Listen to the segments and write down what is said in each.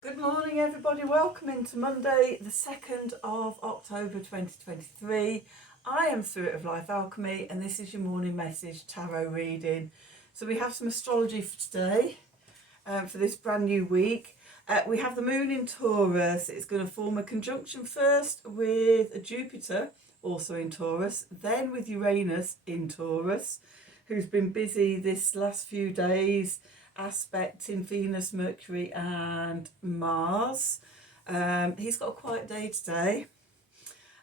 Good morning everybody, welcome into Monday the 2nd of October 2023. I am Spirit of Life Alchemy and this is your morning message tarot reading. So we have some astrology for today, for this brand new week. We have the moon in Taurus. It's going to form a conjunction first with Jupiter, also in Taurus, then with Uranus in Taurus, who's been busy this last few days aspecting Venus, Mercury and Mars. He's got a quiet day today.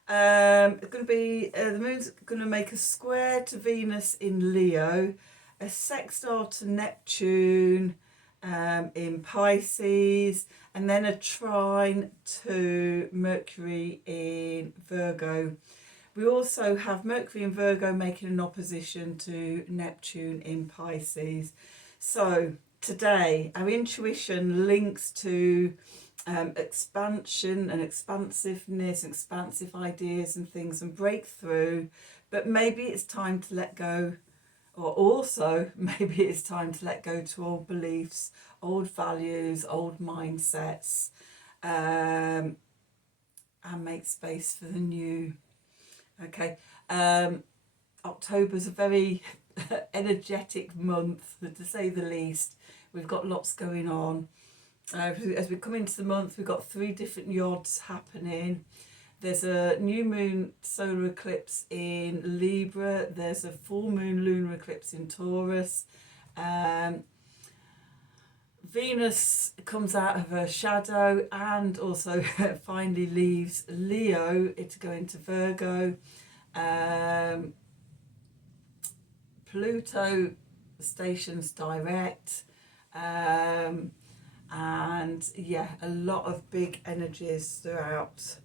It's going to be the moon's going to make a square to Venus in Leo, a sextile to Neptune in Pisces, and then a trine to Mercury in Virgo. We also have Mercury in Virgo making an opposition to Neptune in Pisces. So today our intuition links to expansion and expansiveness, expansive ideas and things and breakthrough, but maybe it's time to let go, or also maybe it's time to let go to old beliefs, old values, old mindsets, and make space for the new. Okay, October's a very energetic month, to say the least. We've got lots going on. As we come into the month, we've got 3 different yods happening. There's a new moon solar eclipse in Libra. There's a full moon lunar eclipse in Taurus. Venus comes out of her shadow and also finally leaves Leo to go into Virgo. Pluto stations direct, and yeah, a lot of big energies throughout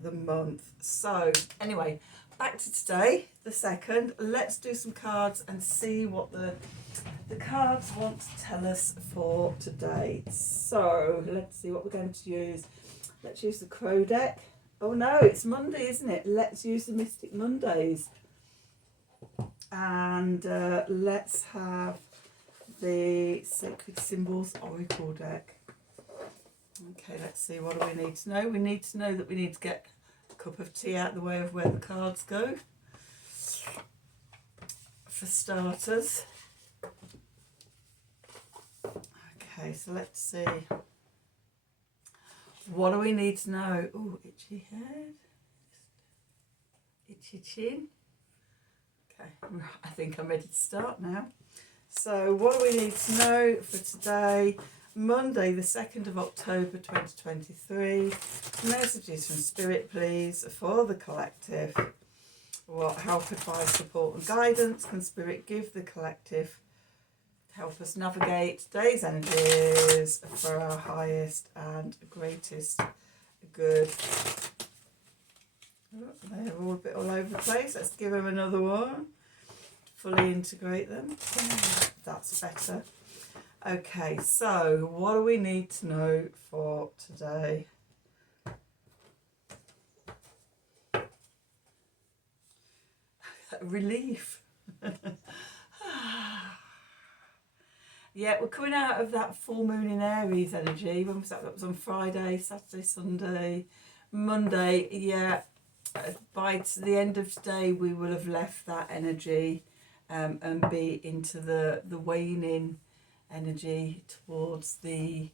the month. So anyway, back to today, the 2nd. Let's do some cards and see what the cards want to tell us for today. So let's see what we're going to use. Let's use the Crow deck. Oh no, it's Monday, isn't it? Let's use the Mystic Mondays. And let's have the Sacred Symbols Oracle deck. Okay, let's see, what do we need to know? We need to know that we need to get a cup of tea out of the way of where the cards go, for starters. Okay, so let's see. What do we need to know? Oh, itchy head, itchy chin. Okay, I think I'm ready to start now. So what do we need to know for today, Monday the 2nd of October 2023? Messages from Spirit, please, for the collective. What help, advice, support and guidance can Spirit give the collective to help us navigate today's energies for our highest and greatest good? They're all a bit all over the place. Let's give them another one. Fully integrate them. That's better. Okay, so what do we need to know for today? Relief. Yeah, we're coming out of that full moon in Aries energy. When was that? That was on Friday, Saturday, Sunday, Monday. Yeah. By the end of today we will have left that energy and be into the waning energy towards the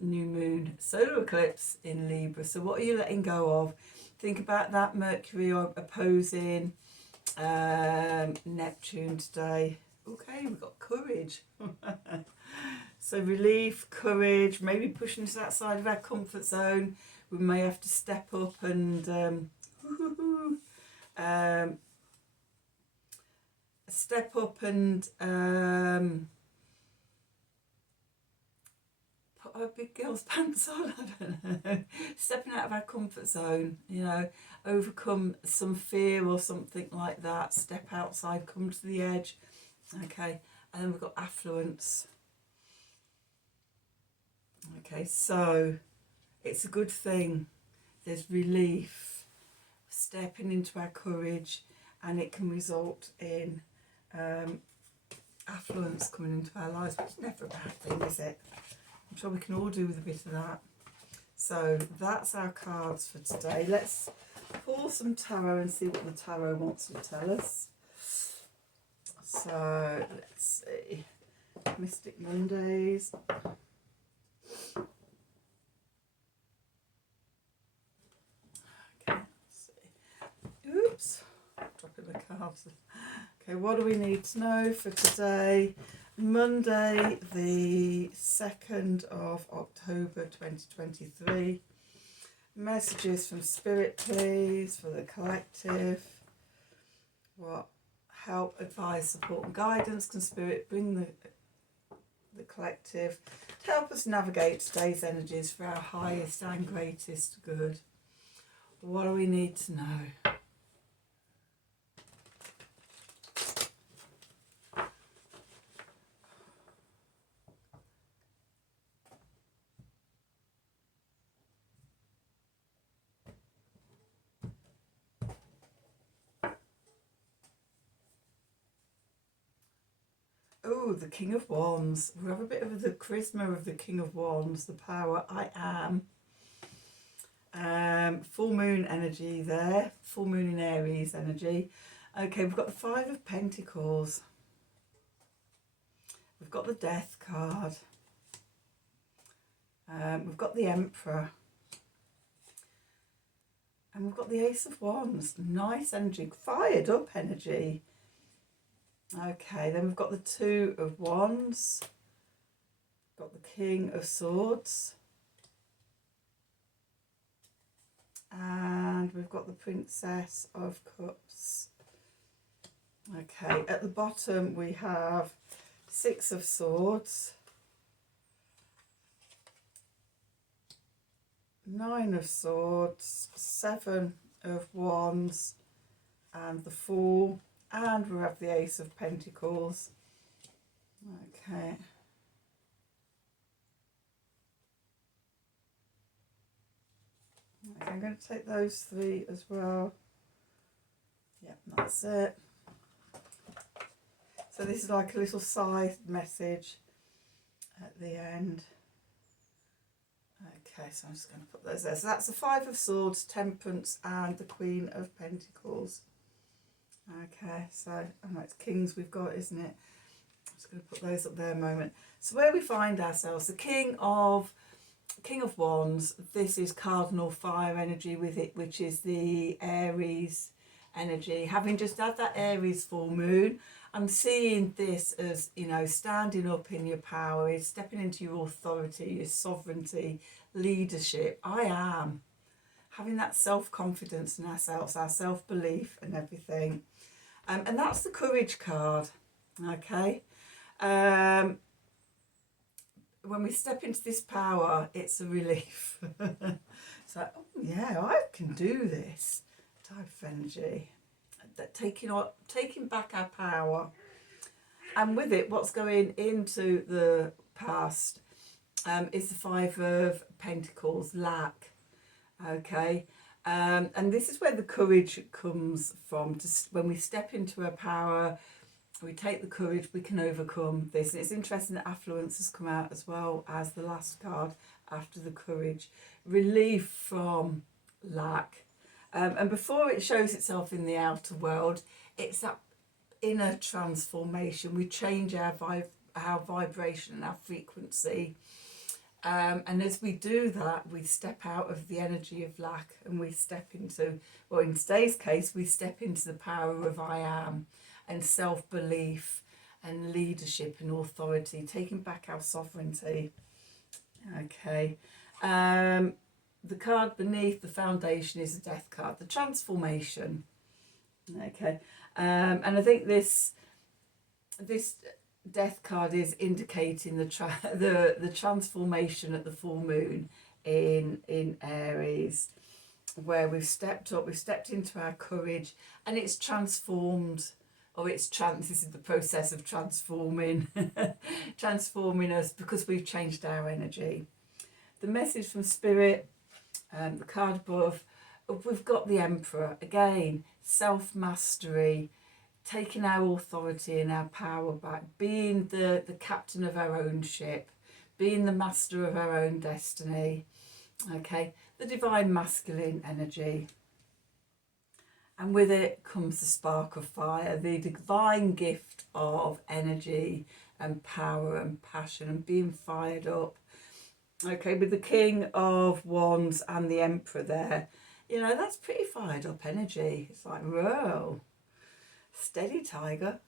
new moon solar eclipse in Libra. So what are you letting go of? Think about that Mercury opposing Neptune today. Okay, we've got courage. So relief, courage, maybe pushing us outside of our comfort zone. We may have to step up and put our big girl's pants on. I don't know. Stepping out of our comfort zone, you know, overcome some fear or something like that. Step outside, come to the edge. Okay, and then we've got affluence. Okay, so it's a good thing. There's relief, stepping into our courage, and it can result in affluence coming into our lives, which is never a bad thing, is it? I'm sure we can all do with a bit of that. So that's our cards for today. Let's pull some tarot and see what the tarot wants to tell us. So let's see. Mystic Mondays. Okay, let's see. Oops, dropping the cards. Okay, what do we need to know for today? Monday, the 2nd of October 2023. Messages from Spirit, please, for the collective. What help, advice, support and guidance can Spirit bring the collective to help us navigate today's energies for our highest and greatest good? What do we need to know? Oh, the King of Wands. We have a bit of the charisma of the King of Wands, the power I am. Full moon energy there, full moon in Aries energy. Okay, we've got the 5 of Pentacles. We've got the Death card. We've got the Emperor. And we've got the Ace of Wands. Nice energy, fired up energy. Okay, then we've got the 2 of Wands. Got the King of Swords. And we've got the Princess of Cups. Okay, at the bottom we have 6 of Swords. 9 of Swords. 7 of Wands. And the Fool. And we have the Ace of Pentacles. Okay. I'm going to take those 3 as well. Yep, that's it. So this is like a little side message at the end. Okay, so I'm just going to put those there. So that's the 5 of Swords, Temperance, and the Queen of Pentacles. Okay, so I know it's Kings we've got, isn't it? I'm just going to put those up there a moment. So where we find ourselves, the King of Wands, this is cardinal fire energy with it, which is the Aries energy. Having just had that Aries full moon, I'm seeing this as, you know, standing up in your power, stepping into your authority, your sovereignty, leadership. I am. Having that self-confidence in ourselves, our self-belief and everything. And that's the Courage card, okay? When we step into this power, it's a relief. It's like, oh yeah, I can do this type of energy. That taking back our power. And with it, what's going into the past is the 5 of Pentacles, lack. Okay, and this is where the courage comes from. When we step into our power, we take the courage, we can overcome this. And it's interesting that affluence has come out as well as the last card after the courage. Relief from lack. And before it shows itself in the outer world, it's that inner transformation. We change our vibration and our frequency. And as we do that, we step out of the energy of lack and we step into, well, in today's case, we step into the power of I am and self-belief and leadership and authority, taking back our sovereignty. Okay. The card beneath the foundation is the Death card, the transformation. Okay. And I think this Death card is indicating the transformation at the full moon in Aries, where we've stepped up, we've stepped into our courage, and it's transformed, or this is the process of transforming us, because we've changed our energy. The message from Spirit, the card above, we've got the Emperor again, self-mastery, taking our authority and our power back, being the captain of our own ship, being the master of our own destiny. Okay, the divine masculine energy. And with it comes the spark of fire, the divine gift of energy and power and passion and being fired up. Okay, with the King of Wands and the Emperor there, you know, that's pretty fired up energy. It's like, whoa, steady tiger.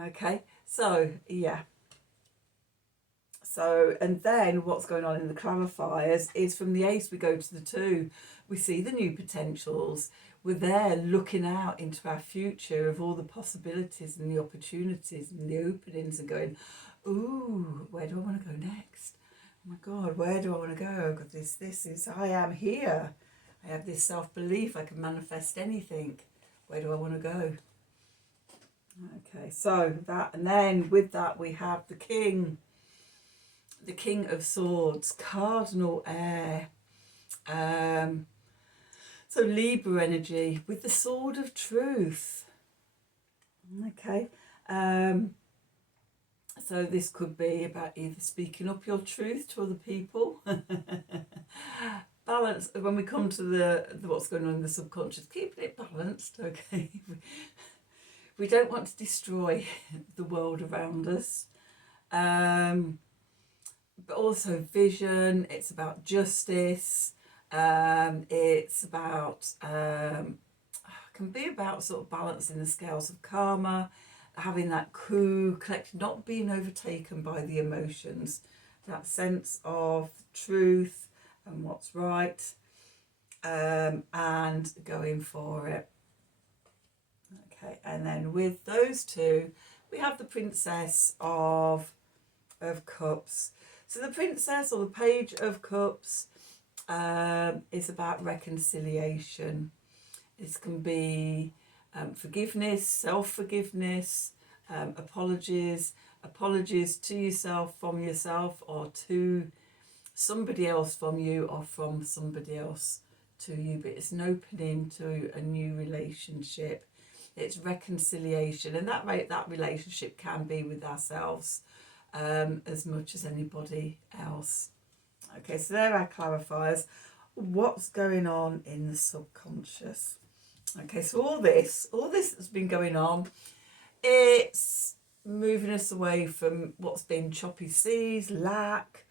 Okay, so yeah. So, and then what's going on in the clarifiers is from the Ace we go to the 2. We see the new potentials. We're there looking out into our future of all the possibilities and the opportunities and the openings and going, ooh, where do I want to go next? Oh my God, where do I want to go? Because this is, I am here. I have this self-belief, I can manifest anything. Where do I want to go? Okay, so that, and then with that we have the King of Swords, cardinal air. So Libra energy with the sword of truth. Okay. So this could be about either speaking up your truth to other people. Balance, when we come to the what's going on in the subconscious, keeping it balanced, okay? We don't want to destroy the world around us. But also vision, it's about justice, it's about, can be about sort of balancing the scales of karma, having that cool, collected, not being overtaken by the emotions, that sense of truth and what's right, and going for it. Okay, and then with those 2, we have the Princess of Cups. So the Princess, or the Page of Cups, is about reconciliation. This can be forgiveness, self-forgiveness, apologies to yourself, from yourself, or to somebody else from you, or from somebody else to you. But it's an opening to a new relationship. It's reconciliation, and that relationship can be with ourselves as much as anybody else. Okay, so there are clarifiers. What's going on in the subconscious? Okay, so all this that's been going on, it's moving us away from what's been choppy seas, lack,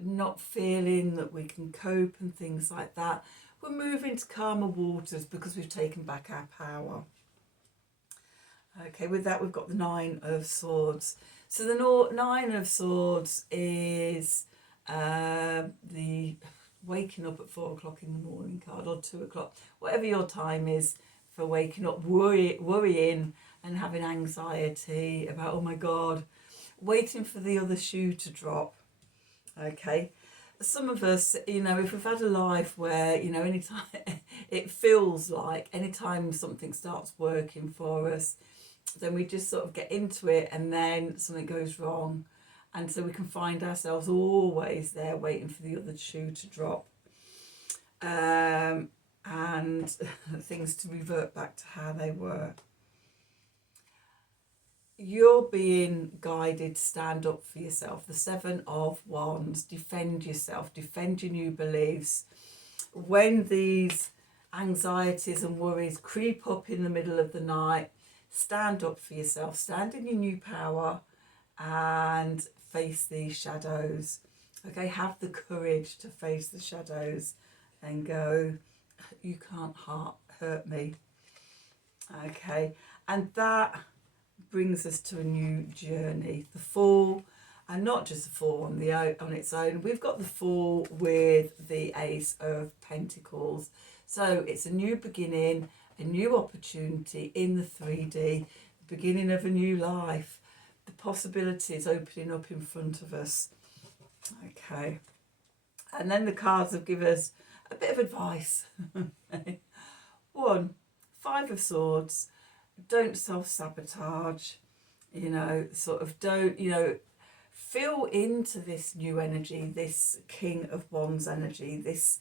not feeling that we can cope and things like that. We're moving to calmer waters because we've taken back our power. Okay, with that we've got the 9 of Swords. So the 9 of Swords is the waking up at 4 o'clock in the morning card, or 2 o'clock, whatever your time is for waking up, worrying and having anxiety about, oh my God, waiting for the other shoe to drop. Okay, some of us, you know, if we've had a life where, you know, anytime it feels like anytime something starts working for us, then we just sort of get into it, and then something goes wrong, and so we can find ourselves always there waiting for the other shoe to drop, and things to revert back to how they were. You're being guided to stand up for yourself. The 7 of Wands, defend yourself, defend your new beliefs. When these anxieties and worries creep up in the middle of the night, stand up for yourself, stand in your new power and face these shadows. Okay, have the courage to face the shadows and go, you can't hurt me. Okay, and that brings us to a new journey. The Fool, and not just the Fool on its own. We've got the Fool with the Ace of Pentacles. So it's a new beginning, a new opportunity in the 3D, the beginning of a new life, the possibilities opening up in front of us. Okay, and then the cards have given us a bit of advice. 1, 5 of Swords, don't self-sabotage, you know, sort of don't, you know, feel into this new energy, this King of Wands energy, this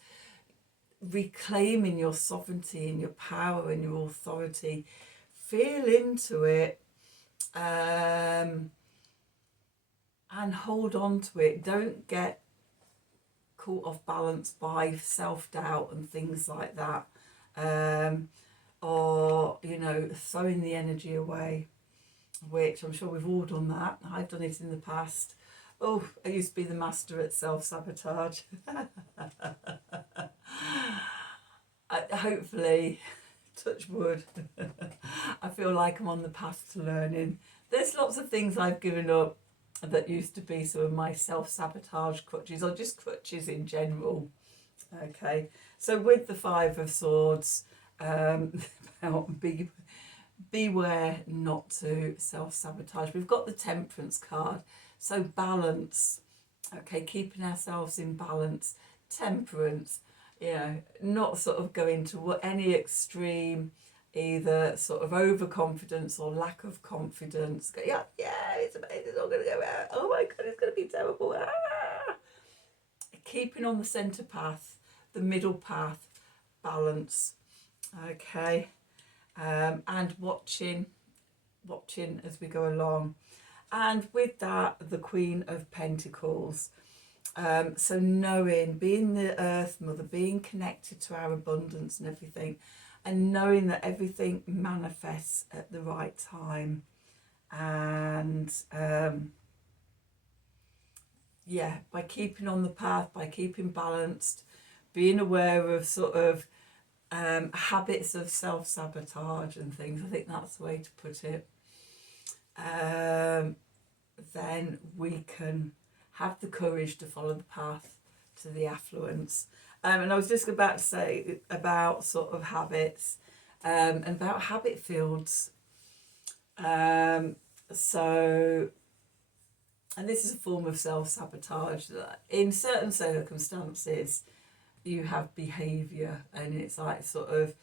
reclaiming your sovereignty and your power and your authority. Feel into it, and hold on to it. Don't get caught off balance by self-doubt and things like that, or throwing the energy away, which I'm sure we've all done that. I've done it in the past. Oh, I used to be the master at self-sabotage. Hopefully, touch wood, I feel like I'm on the path to learning. There's lots of things I've given up that used to be some of my self-sabotage crutches, or just crutches in general. Okay, so with the Five of Swords, about beware not to self-sabotage. We've got the Temperance card, so balance. Okay, keeping ourselves in balance, temperance, not sort of going to any extreme, either sort of overconfidence or lack of confidence. Yeah, it's amazing, it's all going to go out. Oh my God, it's going to be terrible. Keeping on the centre path, the middle path, balance. Okay, and watching as we go along. And with that, the Queen of Pentacles. So knowing, being the Earth Mother, being connected to our abundance and everything, and knowing that everything manifests at the right time. And by keeping on the path, by keeping balanced, being aware of sort of habits of self-sabotage and things, I think that's the way to put it. Then we can have the courage to follow the path to the affluence. And I was just about to say about sort of habits, and about habit fields. So, and this is a form of self-sabotage. In certain circumstances, you have behaviour, and it's like sort of,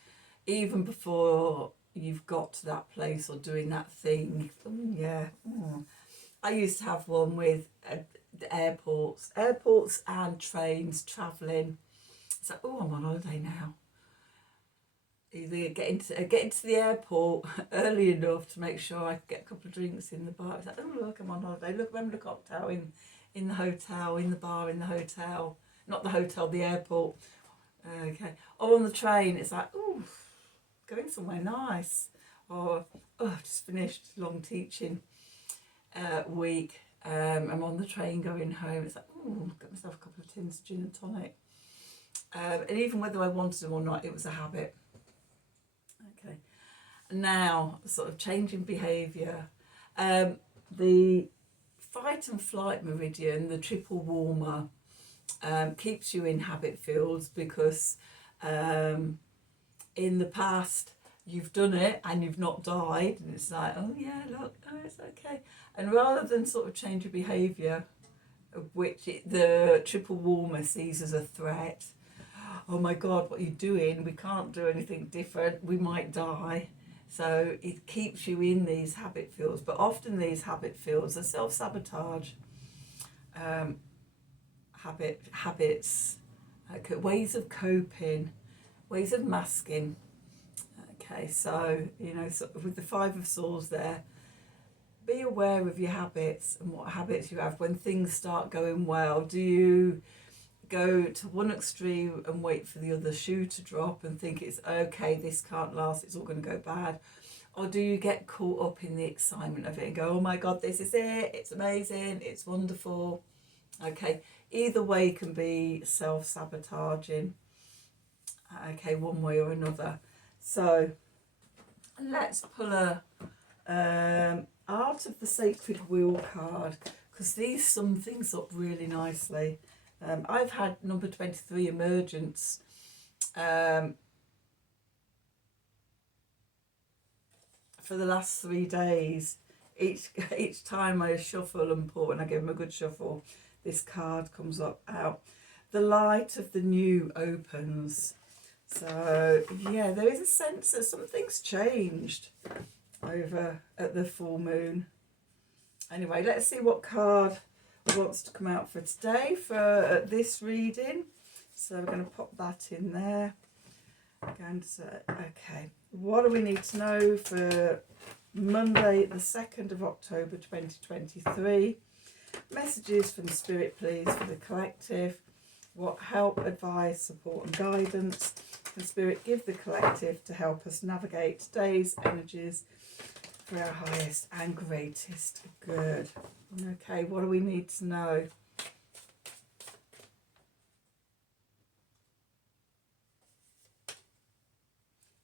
even before you've got to that place or doing that thing. I used to have one with airports and trains, travelling. It's like, oh, I'm on holiday now. Either get into the airport early enough to make sure I could get a couple of drinks in the bar. It's like, oh look, I'm on holiday. Look, remember the cocktail in the hotel, in the bar, in the hotel. Not the hotel, the airport. Okay. Or on the train, it's like, oh, going somewhere nice. Or, oh, I've just finished a long teaching week. I'm on the train going home. It's like, oh, got myself a couple of tins of gin and tonic. And even whether I wanted them or not, it was a habit. Okay. Now, sort of changing behaviour. The fight and flight meridian, the triple warmer, keeps you in habit fields because in the past you've done it and you've not died, and it's like, oh yeah, look, oh, it's okay. And rather than sort of change your behaviour, which the triple warmer sees as a threat, oh my God, what are you doing? We can't do anything different, we might die. So it keeps you in these habit fields, but often these habit fields are self-sabotage, habits, ways of coping, ways of masking. Okay, so, sort of with the Five of Swords there, be aware of your habits and what habits you have when things start going well. Do you go to one extreme and wait for the other shoe to drop and think it's okay, this can't last, it's all going to go bad? Or do you get caught up in the excitement of it and go, oh my God, this is it, it's amazing, it's wonderful? Okay, either way can be self-sabotaging, okay, one way or another. So let's pull a Art of the Sacred Wheel card, because these sum things up really nicely. I've had number 23 emergence for the last 3 days. Each time I shuffle and pull, and I give them a good shuffle, this card comes out. The light of the new opens. So yeah, there is a sense that something's changed over at the full moon. Anyway, let's see what card wants to come out for today for this reading. So we're going to pop that in there. Okay, what do we need to know for Monday the 2nd of October 2023? Messages from Spirit, please, for the collective. What help, advice, support and guidance can Spirit give the collective to help us navigate today's energies for our highest and greatest good? Okay, what do we need to know?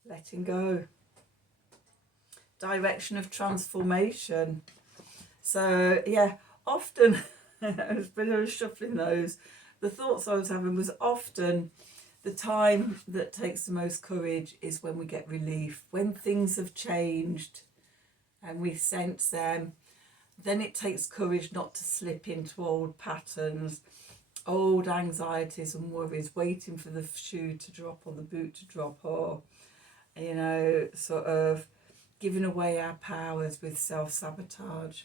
Letting go. Direction of transformation. So yeah, often it's been a shuffling those. The thoughts I was having was often the time that takes the most courage is when we get relief, when things have changed and we sense them. Then it takes courage not to slip into old patterns, old anxieties and worries, waiting for the shoe to drop or the boot to drop, or, you know, sort of giving away our powers with self-sabotage.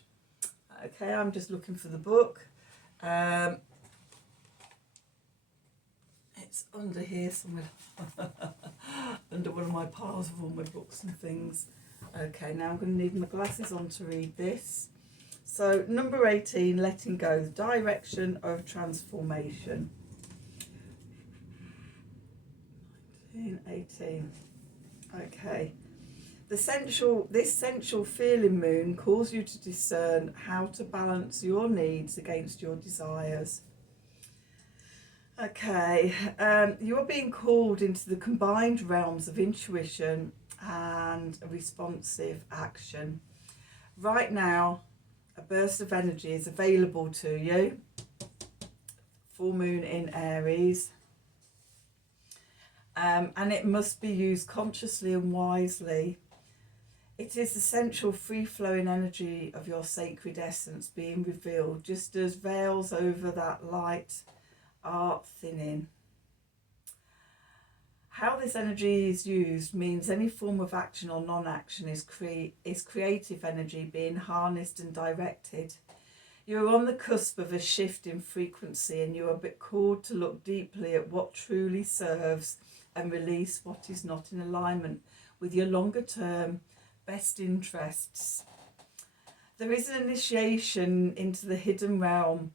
Okay, I'm just looking for the book. It's under here somewhere, under one of my piles of all my books and things. Okay, now I'm going to need my glasses on to read this. So, number 18, letting go, the direction of transformation. 18. Okay. This sensual feeling moon calls you to discern how to balance your needs against your desires. Okay, you are being called into the combined realms of intuition and responsive action. Right now, a burst of energy is available to you. Full moon in Aries. And it must be used consciously and wisely. It is the central free-flowing energy of your sacred essence being revealed, just as veils over that light are thinning. How this energy is used means any form of action or non-action is creative energy being harnessed and directed. You are on the cusp of a shift in frequency, and you are called to look deeply at what truly serves and release what is not in alignment with your longer term best interests. There is an initiation into the hidden realm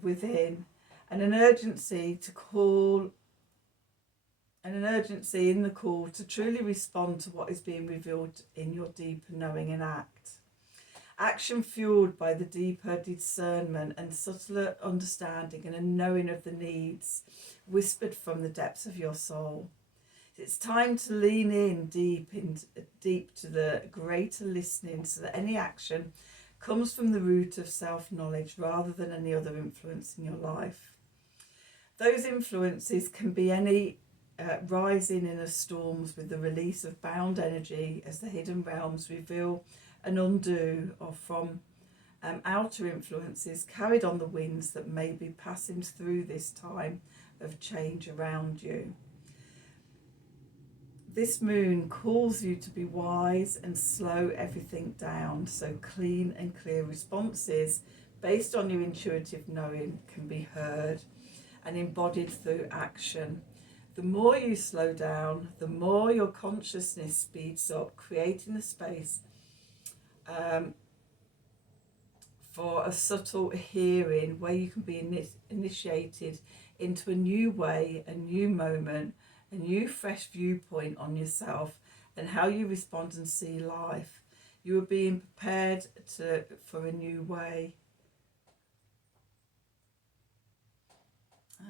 within, and an urgency in the call to truly respond to what is being revealed in your deeper knowing and act. Action fueled by the deeper discernment and subtler understanding and a knowing of the needs whispered from the depths of your soul. It's time to lean in deep to the greater listening, so that any action comes from the root of self-knowledge rather than any other influence in your life. Those influences can be any rising inner storms with the release of bound energy as the hidden realms reveal and undo, or from outer influences carried on the winds that may be passing through this time of change around you. This moon calls you to be wise and slow everything down, so clean and clear responses based on your intuitive knowing can be heard and embodied through action. The more you slow down, the more your consciousness speeds up, creating a space for a subtle hearing where you can be initiated into a new way, a new moment, a new fresh viewpoint on yourself and how you respond and see life. You are being prepared for a new way.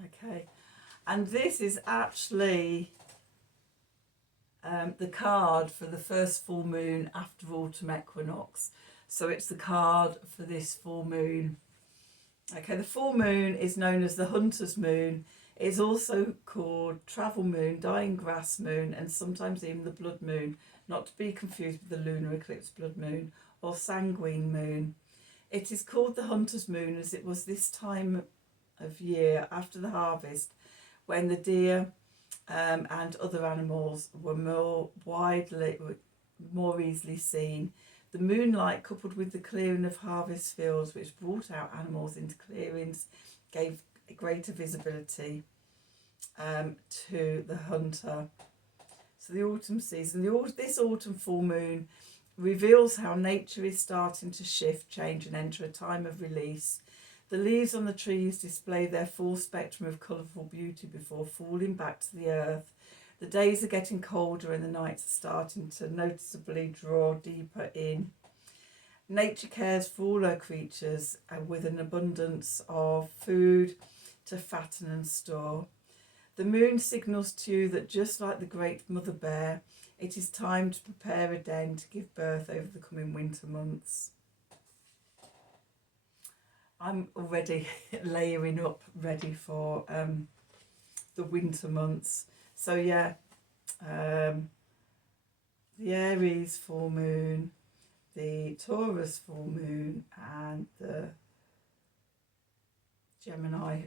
Okay, and this is actually the card for the first full moon after autumn equinox. So it's the card for this full moon. Okay, the full moon is known as the hunter's moon. It's also called travel moon, dying grass moon, and sometimes even the blood moon, not to be confused with the lunar eclipse blood moon or sanguine moon. It is called the hunter's moon as it was this time of year after the harvest when the deer and other animals were more easily seen. The moonlight, coupled with the clearing of harvest fields, which brought out animals into clearings, gave greater visibility to the hunter. So the autumn season, this autumn full moon reveals how nature is starting to shift, change and enter a time of release. The leaves on the trees display their full spectrum of colourful beauty before falling back to the earth. The days are getting colder and the nights are starting to noticeably draw deeper in. Nature cares for all her creatures with an abundance of food to fatten and store. The moon signals to you that just like the great mother bear, it is time to prepare a den to give birth over the coming winter months. I'm already layering up, ready for the winter months. So yeah, the Aries full moon, the Taurus full moon and the Gemini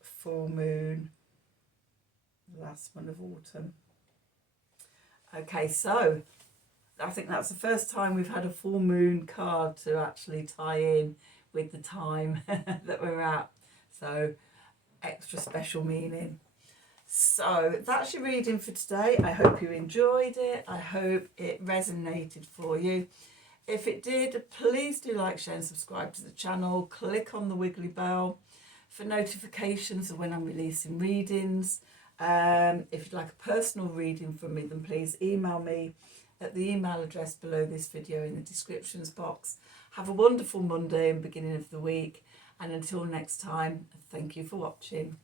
full moon, the last one of autumn. Okay, so I think that's the first time we've had a full moon card to actually tie in with the time that we're at. So extra special meaning. So that's your reading for today. I hope you enjoyed it. I hope it resonated for you. If it did, please do like, share and subscribe to the channel. Click on the wiggly bell for notifications of when I'm releasing readings. If you'd like a personal reading from me, then please email me at the email address below this video in the descriptions box. Have a wonderful Monday and beginning of the week. And until next time, thank you for watching.